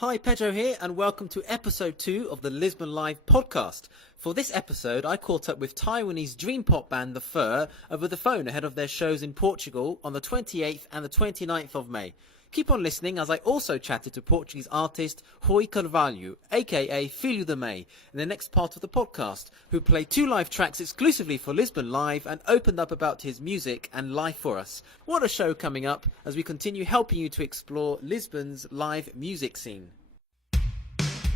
Hi, Pedro here, and welcome to episode 2 of the Lisbon Live podcast. For this episode, I caught up with Taiwanese dream pop band The Fur over the phone ahead of their shows in Portugal on the 28th and the 29th of May. Keep on listening as I also chatted to Portuguese artist Rui Carvalho, aka Filho de May, in the next part of the podcast, who played 2 live tracks exclusively for Lisbon Live and opened up about his music and life for us. What a show coming up as we continue helping you to explore Lisbon's live music scene.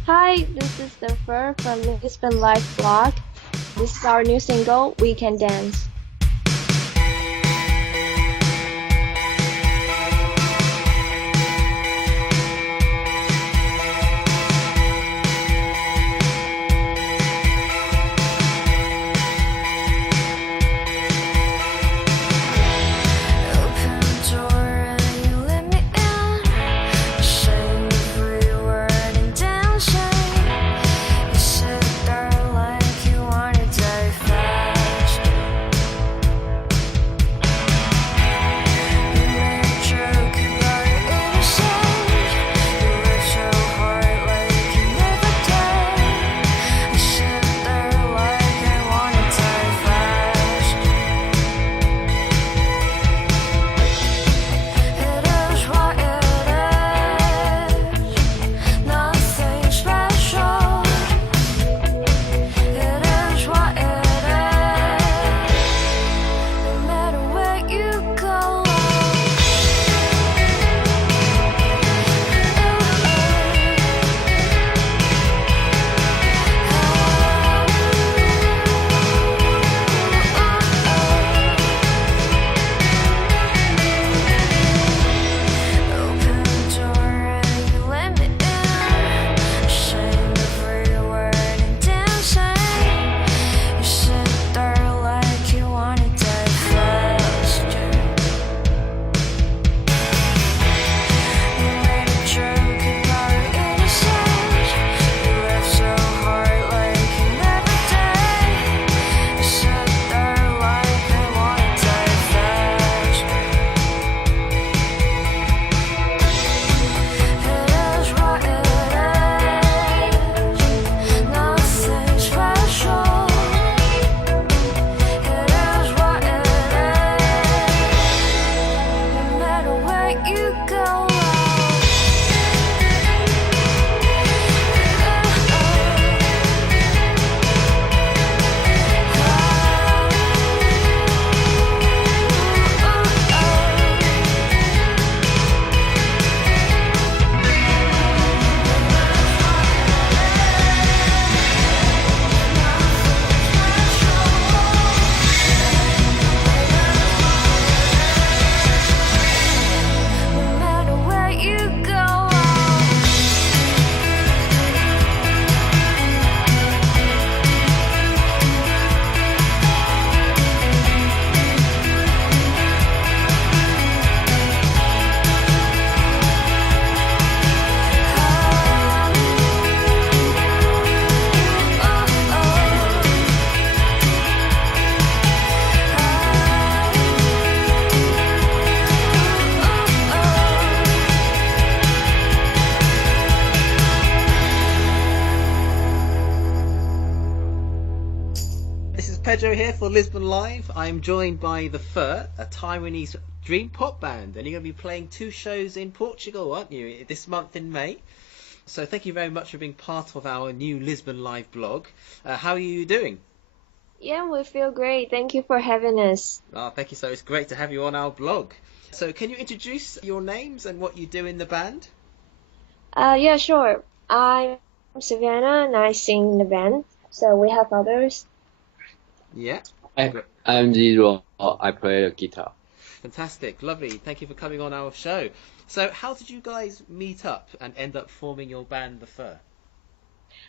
Hi, this is The Fur from Lisbon Live blog. This is our new single, We Can Dance. Pedro here for Lisbon Live. I'm joined by The Fur, a Taiwanese dream pop band, and you're going to be playing 2 shows in Portugal, aren't you, this month in May? So thank you very much for being part of our new Lisbon Live blog. How are you doing? Yeah, we feel great. Thank you for having us. Thank you. So it's great to have you on our blog. So can you introduce your names and what you do in the band? Yeah, sure. I'm Savannah and I sing in the band. So we have others. Yeah. I'm Zero. I play the guitar. Fantastic. Lovely. Thank you for coming on our show. So how did you guys meet up and end up forming your band, The Fur?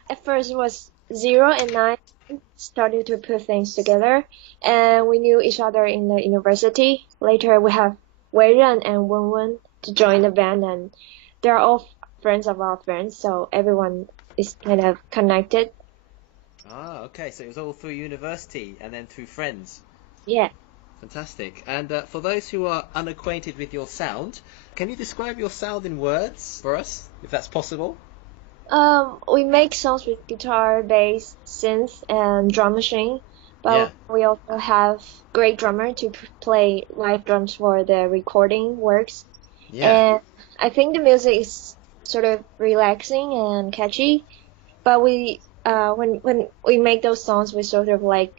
At first it was Zero and I started to put things together, and we knew each other in the university. Later we have Wei Ren and Wen Wen to join the band, and they're all friends of our friends, so everyone is kind of connected. Okay, so it was all through university and then through friends. Yeah. Fantastic. And for those who are unacquainted with your sound, can you describe your sound in words for us, if that's possible? We make songs with guitar, bass, synth, and drum machine. Yeah. But we also have great drummer to play live drums for the recording works. Yeah. And I think the music is sort of relaxing and catchy. But when we make those songs, we sort of like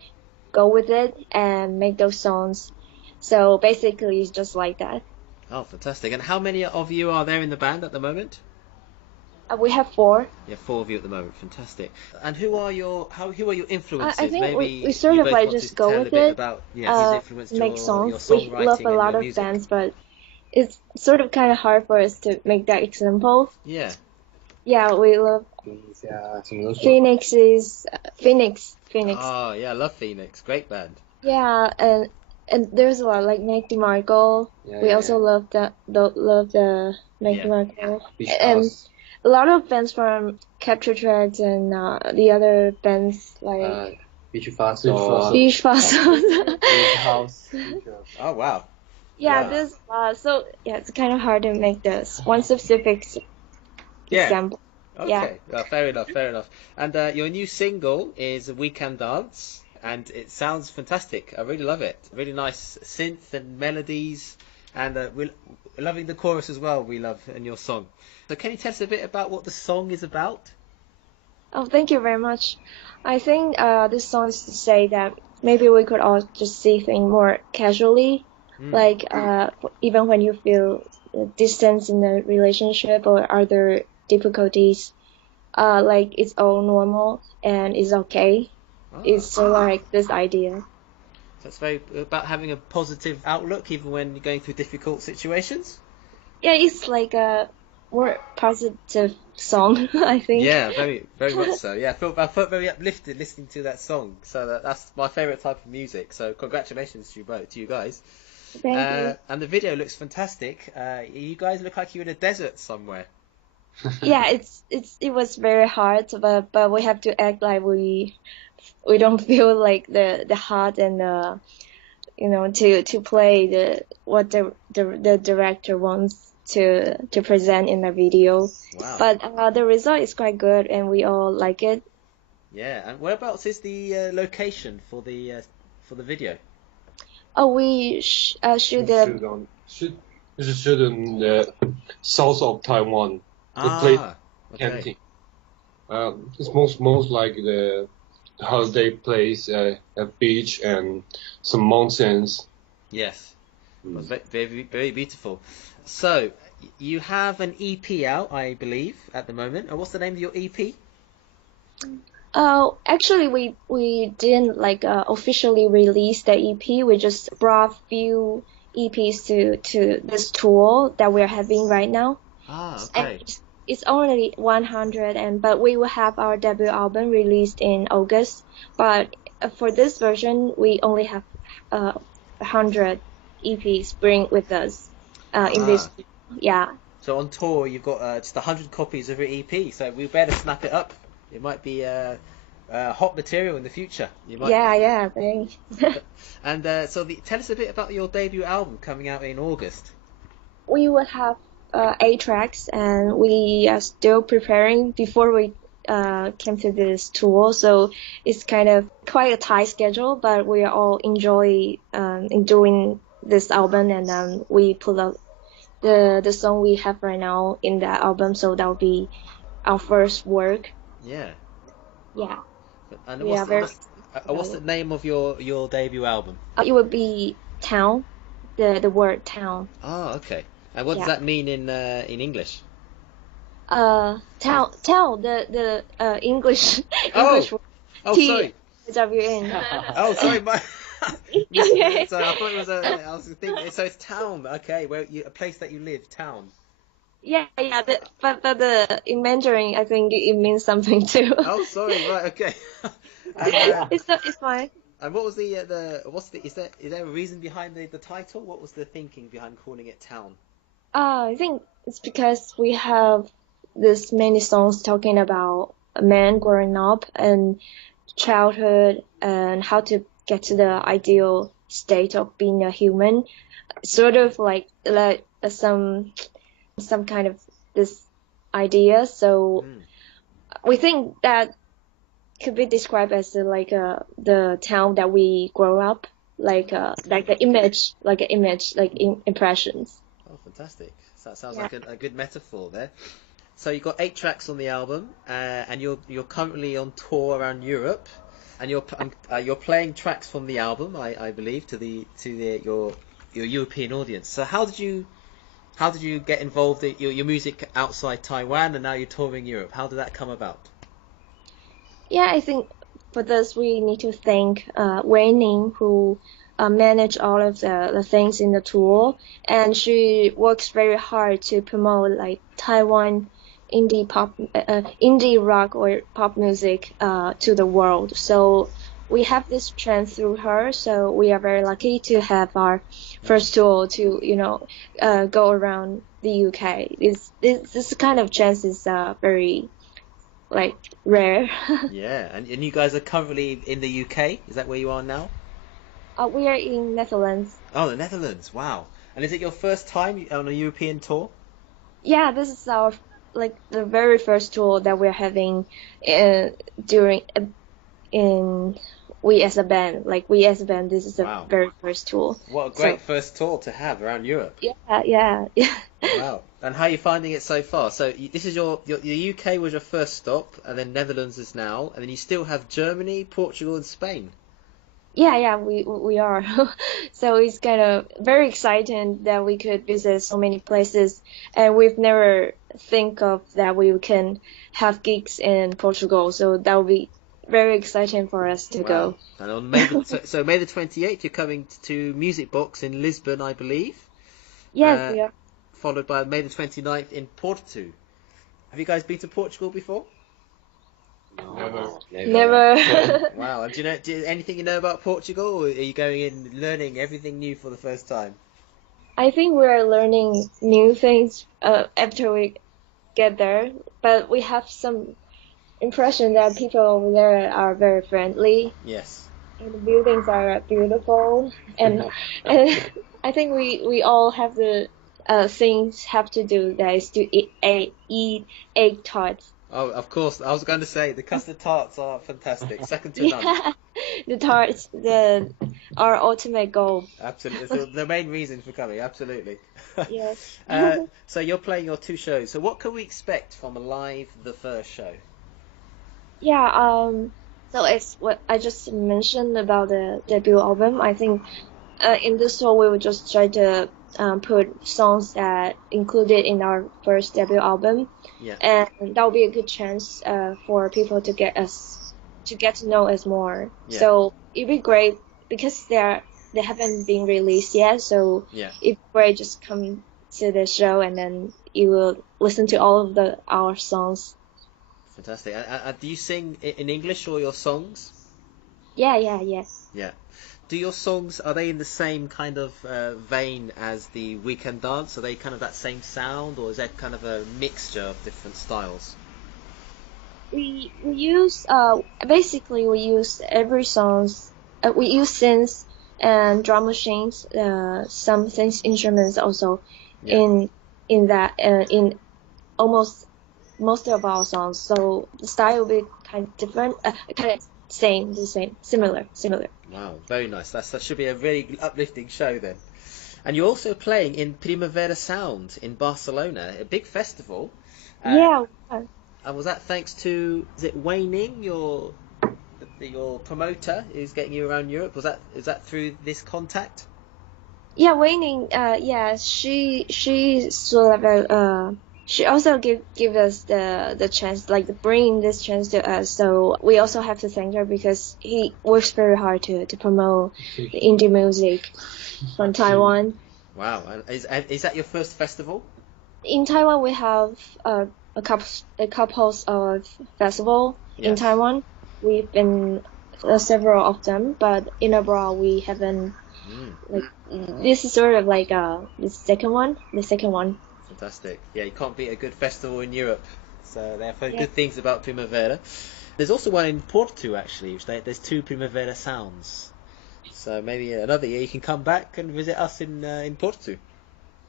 go with it and make those songs. So basically, it's just like that. Oh, fantastic. And how many of you are there in the band at the moment? We have four. Yeah, four of you at the moment. Fantastic. And who are your influences? I think Maybe we sort you of both like want just to go tell a with bit it. about who's influenced Make your songs. We songwriting love a and lot your of music. bands, but it's sort of kind of hard for us to make that example. Yeah. Yeah, we love 什么都说。 Phoenix. Oh, yeah, I love Phoenix. Great band. Yeah, and there's a lot like Mac DeMarco. Yeah, We yeah, also love the Mac Yeah. DeMarco. Beach And House, a lot of bands from Capture Tracks and the other bands like Beach Fossil, Beach Fossil. Beach House. Oh, wow. Yeah, Yeah. there's so yeah, it's kind of hard to make this one specific Yeah. example. Okay. Yeah. Fair enough. Fair enough. And your new single is "We Can Dance," and it sounds fantastic. I really love it. Really nice synth and melodies, and we're loving the chorus as well. We love in your song. So, can you tell us a bit about what the song is about? Oh, thank you very much. I think this song is to say that maybe we could all just see things more casually, like even when you feel distance in the relationship or other difficulties, like it's all normal and it's okay. Ah, It's sort of like this idea. so it's very about having a positive outlook even when you're going through difficult situations. Yeah, it's like a more positive song, I think. Yeah, very much so. Yeah, I felt very uplifted listening to that song. So that's my favourite type of music. So congratulations to you guys. Thank you. And the video looks fantastic. You guys look like you're in a desert somewhere. Yeah, it was very hard, but we have to act like we don't feel like the hot and to play what the director wants to present in the video. Wow. But the result is quite good and we all like it. Yeah, and whereabouts is the location for the video? Oh, we shoot the shoot in the south of Taiwan. The place okay. camping. It's most like the holiday place, a beach and some mountains. Yes, it was very, very beautiful. So you have an EP out, I believe, at the moment. And what's the name of your EP? Oh, actually, we didn't officially release the EP. We just brought few EPs to this tour that we're having right now. Ah, And okay. it's only 100, but we will have our debut album released in August. But for this version, we only have 100 EPs bring with us in this. Yeah. So on tour, you've got just 100 copies of your EP. So we better snap it up. It might be hot material in the future. You might. Yeah, thanks. And tell us a bit about your debut album coming out in August. We will have 8 tracks, and we are still preparing before we came to this tour. So it's kind of quite a tight schedule, but we all enjoy in doing this album, and we put up the song we have right now in the album. So that will be our first work. Yeah. Yeah. And We are very what's the name of your debut album? It would be town, the word town. Oh, okay. And what does Yeah. that mean in English? Town, the English Oh. English word. Oh, T sorry. W N. Oh, sorry. Okay. Sorry, I thought it was I was thinking. So it's town. Okay, a place that you live, town. Yeah. But in Mandarin, I think it means something too. Oh, sorry. Right. Okay. And, It's fine. and what was is there a reason behind the title? What was the thinking behind calling it town? I think it's because we have this many songs talking about a man growing up and childhood and how to get to the ideal state of being a human, sort of like some kind of this idea. So we think that could be described as like the town that we grow up, like the image, like an image, like impressions. Oh, fantastic! So that sounds Yeah. like a good metaphor there. So you've got 8 tracks on the album, and you're currently on tour around Europe, and you're playing tracks from the album, I believe, to your European audience. So how did you get involved in your music outside Taiwan, and now you're touring Europe? How did that come about? Yeah, I think for this we need to thank Wei Ning, who managed all of the things in the tour, and she works very hard to promote like Taiwan indie rock or pop music to the world. So we have this chance through her. So we are very lucky to have our first tour to go around the UK. This kind of chance is very like rare. Yeah, and you guys are currently in the UK. Is that where you are now? We are in Netherlands. Oh, the Netherlands. Wow. And is it your first time on a European tour? Yeah, this is our like the very first tour that we're having during in we as a band. Like we as a band, this is the Wow. very first tour. What a great first tour to have around Europe. Yeah. Wow. And how are you finding it so far? So this is your UK was your first stop, and then Netherlands is now, and then you still have Germany, Portugal, and Spain. Yeah, we are. So it's kind of very exciting that we could visit so many places, and we've never think of that we can have gigs in Portugal. So that would be very exciting for us to go. And on May so May the 28th, you're coming to Music Box in Lisbon, I believe. Yes, we are. Followed by May the 29th in Porto. Have you guys been to Portugal before? No, Never. Wow. And do you anything you know about Portugal, or are you going in learning everything new for the first time? I think we're learning new things after we get there, but we have some impression that people over there are very friendly, Yes. and the buildings are beautiful, and I think we all have the things have to do that is to eat egg tarts. Oh, of course. I was going to say the custard tarts are fantastic. Second to none. Yeah, the tarts our ultimate goal. Absolutely. It's the main reason for coming. Absolutely. Yes. So you're playing your 2 shows. So what can we expect from the first show? Yeah, so it's what I just mentioned about the debut album. I think in this tour we will just try to put songs that included in our first debut album, Yeah. and that will be a good chance for people to get to know us more. Yeah. So it'd be great because they haven't been released yet. So Yeah. it'd be great just come to the show and then you will listen to all of our songs. Fantastic. Do you sing in English or your songs? Yeah. Yeah. Do your songs, are they in the same kind of vein as the Weekend Dance? Are they kind of that same sound, or is that kind of a mixture of different styles? We use basically we use every songs. We use synths and drum machines, some synth instruments also Yeah. in that in almost most of our songs. So the style will be kind of different, kind of similar. Wow, very nice. That should be a really uplifting show then. And you're also playing in Primavera Sound in Barcelona, a big festival. Yeah. And was that thanks to, is it Wei Ning, your promoter, who's getting you around Europe? Is that through this contact? Yeah, Wei Ning, yeah, she sort of she also give us the chance, like bringing this chance to us. So we also have to thank her because he works very hard to promote the indie music from Taiwan. Wow, and is that your first festival? In Taiwan, we have a couple of festival in Yes. Taiwan. We've been several of them, but in abroad we haven't. Like this is sort of like the second one. Fantastic. Yeah, you can't beat a good festival in Europe. So they have heard Yeah. good things about Primavera. There's also one in Porto, actually. There's 2 Primavera Sounds. So maybe another year you can come back and visit us in Porto.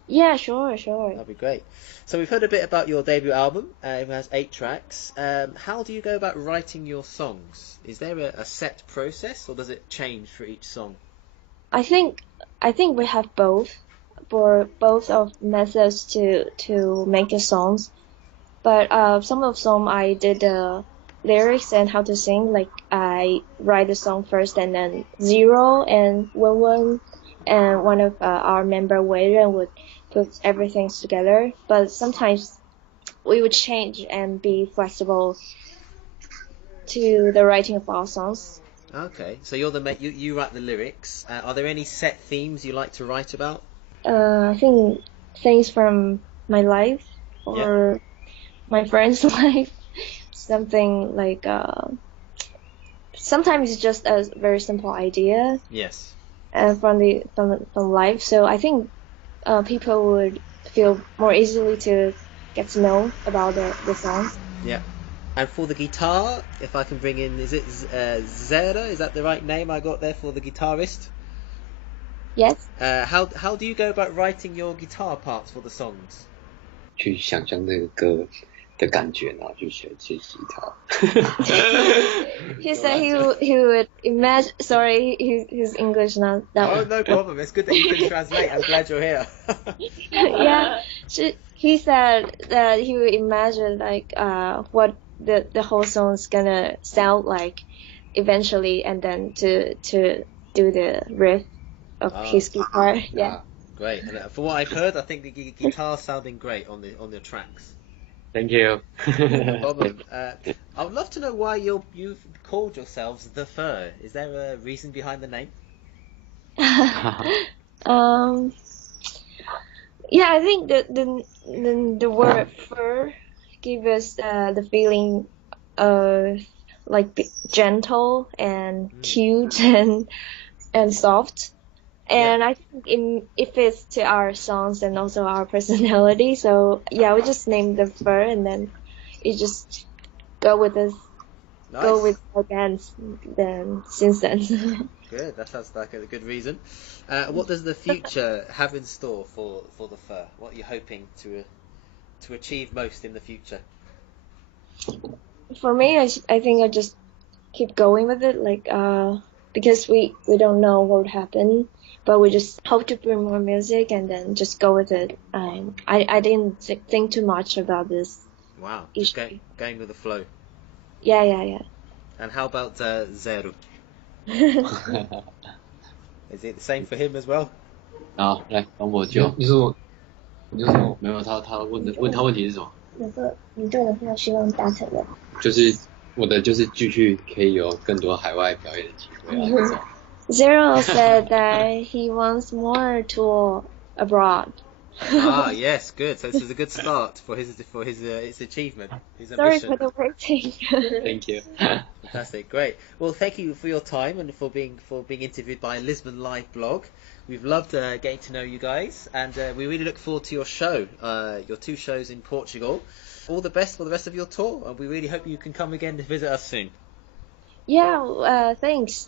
Yeah, sure. That'd be great. So we've heard a bit about your debut album. It has 8 tracks. How do you go about writing your songs? Is there a set process, or does it change for each song? I think I think we have both for both of methods to make the songs. But some of some I did the lyrics and how to sing. Like I write the song first, and then Zero and Wen and one of our member Wei Ren would put everything together. But sometimes we would change and be flexible to the writing of our songs. Okay, so you're you write the lyrics. Are there any set themes you like to write about? I think things from my life or my friend's life, something like sometimes it's just a very simple idea Yes. from life. So I think people would feel more easily to get to know about the songs. Yeah. And for the guitar, if I can bring in, is it Zera? Is that the right name I got there for the guitarist? Yes. How do you go about writing your guitar parts for the songs? 去想象那个歌的感觉，然后去学吉他。He said he would imagine. Sorry, his English not that Oh, well. no problem. It's good that you can translate. I'm glad you're here. Yeah, he said that he would imagine like what the whole song's gonna sound like eventually, and then to do the riff of his guitar. Yeah. Great. And for what I've heard, I think the guitar's sounding great on the tracks. Thank you. No problem. I would love to know why you've called yourselves The Fur. Is there a reason behind the name? Yeah, I think the word fur gives us the feeling of like gentle and cute and soft. And I think it fits to our songs and also our personality. So yeah, we just named the fur, and then it just go with us, Nice. go with our bands. Then since then. Good. That sounds like a good reason. What does the future have in store for The Fur? What are you hoping to achieve most in the future? For me, I think I just keep going with it, like because we don't know what would happen, but we just hope to bring more music and then just go with it. I didn't think too much about this. Wow. Just going with the flow. Yeah. And how about Zero? Is it the same for him as well? 好，来帮我就你说什么？没有他问他问题是什么？哪个你对的话希望达成的？就是我的就是继续可以有更多海外表演的机会啊这种。Zero said that he wants more tour abroad. Yes, good. So this is a good start for his achievement, his Sorry ambition. for the waiting. Thank you. Fantastic, great. Well, thank you for your time and for being interviewed by Lisbon Live blog. We've loved getting to know you guys, and we really look forward to your show, your 2 shows in Portugal. All the best for the rest of your tour, and we really hope you can come again to visit us soon. Yeah, thanks.